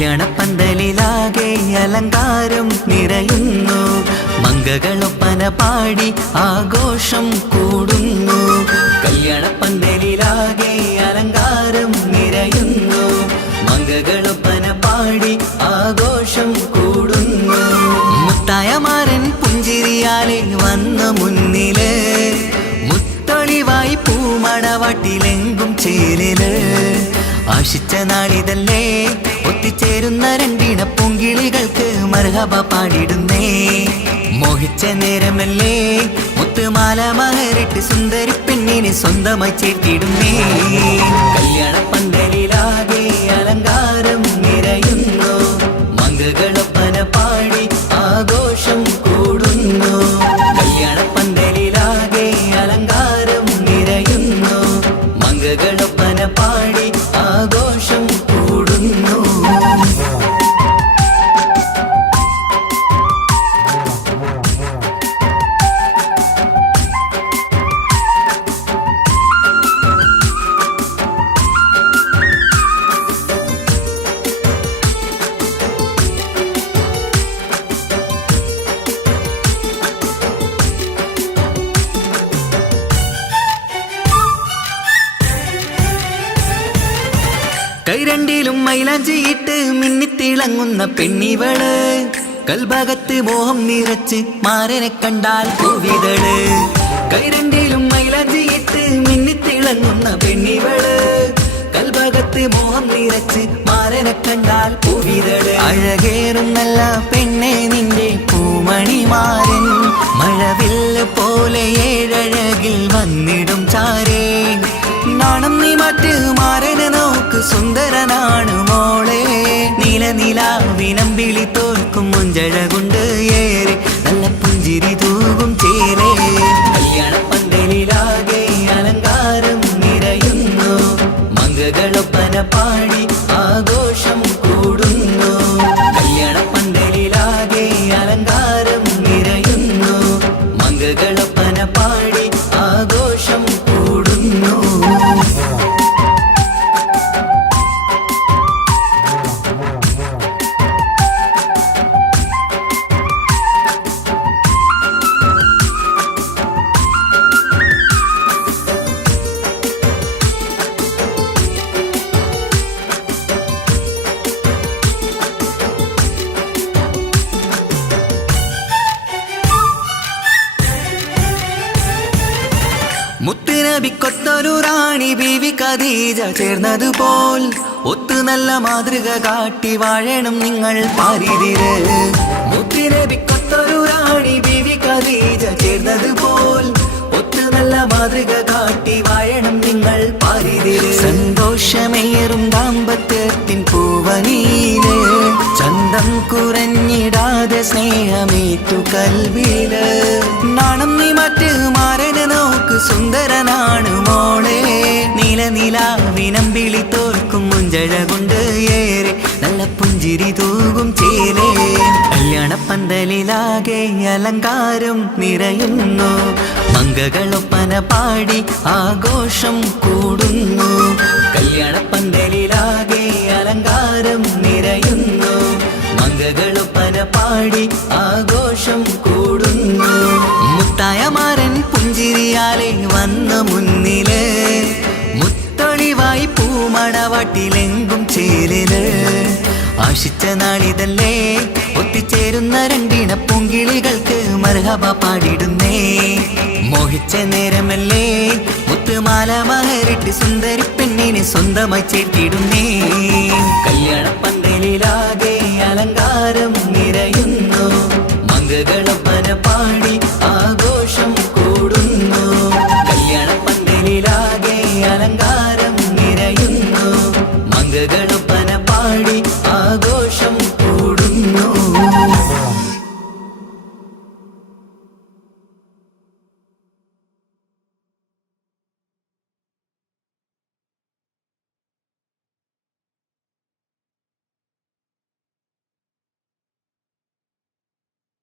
കല്യാണപ്പന്തലിലാകെ അലങ്കാരം നിറയുന്നു, മംഗകളൊപ്പന പാടി ആഘോഷം കൂടുന്നു. കല്യാണപ്പന്തലിലാകെ അലങ്കാരം നിറയുന്നു, മംഗകളൊപ്പന പാടി ആഘോഷം കൂടുന്നു. മുത്തായമാരൻ പുഞ്ചിരിയാലെ വന്ന മുന്നില്, മുത്തൊളിവായി പൂമടവാട്ടിലെങ്കും ചേലില്. ആശിച്ച നാളിതല്ലേ ഒത്തിച്ചേരുന്ന രണ്ടിണ പൂങ്കിളികൾക്ക് മർഹബ പാടിടുന്നേ. മോഹിച്ച നേരമല്ലേ മുത്തുമാല മഹരിട്ട് സുന്ദരി പെണ്ണിനെ സ്വന്തമായി ചേർത്തിടുന്നേ. കല്യാണപ്പന്തലിലാകെ അലങ്കാരം നിറയുന്നു, മംഗകളൊപ്പന പാടി ആഘോഷം കൂടുന്നു. കല്യാണപ്പന്തലിലാകെ അലങ്കാരം നിറയുന്നു, മംഗകളൊപ്പന പാടി ആഘോഷം കൂടുന്നു. കൈരണ്ടിലും മൈലാഞ്ചിയിട്ട് മിന്നിത്തിളങ്ങുന്ന പെണ്ണിവള്, കൽഭാഗത്ത് മോഹം നിറച്ച് മാരനെ കണ്ടാൽ പൂവിതള്. കൈരണ്ടിലും മൈലാഞ്ചിയിട്ട് മിന്നിത്തിളങ്ങുന്ന പെണ്ണിവള്, കൽഭാഗത്ത് മോഹം നിറച്ച് മാരനെ കണ്ടാൽ പൂവിതള്. അഴകേറും നല്ല പെണ്ണെ നിന്റെ പൂമണിമാരൻ, മഴവില്ല് പോലെ ഏഴഴകിൽ വന്നിടും ചാരേ. നാണം നീ മറ്റ് മാരനെ നോക്ക്, സുന്ദരനാണ് മോളെ. നീലനിലാവിനമ്പിളി തോൽക്കും മുഞ്ചഴകൊണ്ട് ഏറെ നല്ല പുഞ്ചിരി തൂകും ചേരേ. കല്യാണപ്പന്തലിലാകെ അലങ്കാരം നിറയുന്നു, മംഗകളൊപ്പന പാടി ആഘോഷം കൂടുന്നു. കല്യാണപ്പന്തലിലാകെ അലങ്കാരം നിറയുന്നു, മംഗകളൊപ്പന പാടി ആഘോഷം കൂടുന്നു. മുത്തുനബിക്കൊത്തൊരു റാണി ബീവി ഖദീജ ചേർന്നതുപോൽ, ഒത്തു നല്ല മാതൃക കാട്ടി വാഴണം നിങ്ങൾ പാരിതിര്. മുത്തുനബിക്കൊത്തൊരു റാണി ബീവി ഖദീജ ചേർന്നതുപോൽ, ഒത്തു നല്ല മാതൃക കാട്ടി വാഴണം നിങ്ങൾ പാരിതിര്. സന്തോഷമേറും ദാമ്പത്യത്തിൻ പൂവനീല്, ചന്തം കുറഞ്ഞിടാതെ സ്നേഹമേറ്റു കൽവില്. നാണം നീ മറ്റ് മാരനെ നോക്ക്, സുന്ദരനാണ് മോളെ. നീലനിലാവിനമ്പിളി തോൽക്കും മുഞ്ചഴകൊണ്ട് ഏറെ നല്ല പുഞ്ചിരി തൂകും ചേലേ. കല്യാണപ്പന്തലിലാകെ അലങ്കാരം നിറയുന്നു, മംഗകളൊപ്പന പാടി ആഘോഷം കൂടുന്നു. കല്യാണപ്പന്തലിലാകെ അലങ്കാരം നിറയുന്നു, മംഗകളൊപ്പന പാടി ആഘോഷം കൂടുന്നു. മുത്തായമാരൻ പുഞ്ചിരിയാലെ വന്ന മുന്നില്, മുത്തൊളിവായി പൂമടവാട്ടിലെങ്കും ചേലില്. ആശിച്ച നാളിതല്ലേ ഒത്തിച്ചേരുന്ന രണ്ടിണ പൂങ്കിളികൾക്ക് മർഹബ പാടിടുന്നേ. മോഹിച്ച നേരമല്ലേ മുത്തുമാല മഹരിട്ട് സുന്ദരി പെണ്ണിനെ സ്വന്തമായി ചേർത്തിടുന്നേ. കല്യാണപ്പന്തലിലാകെ അലങ്കാരം നിറയുന്നു, മംഗകളൊപ്പന പാടി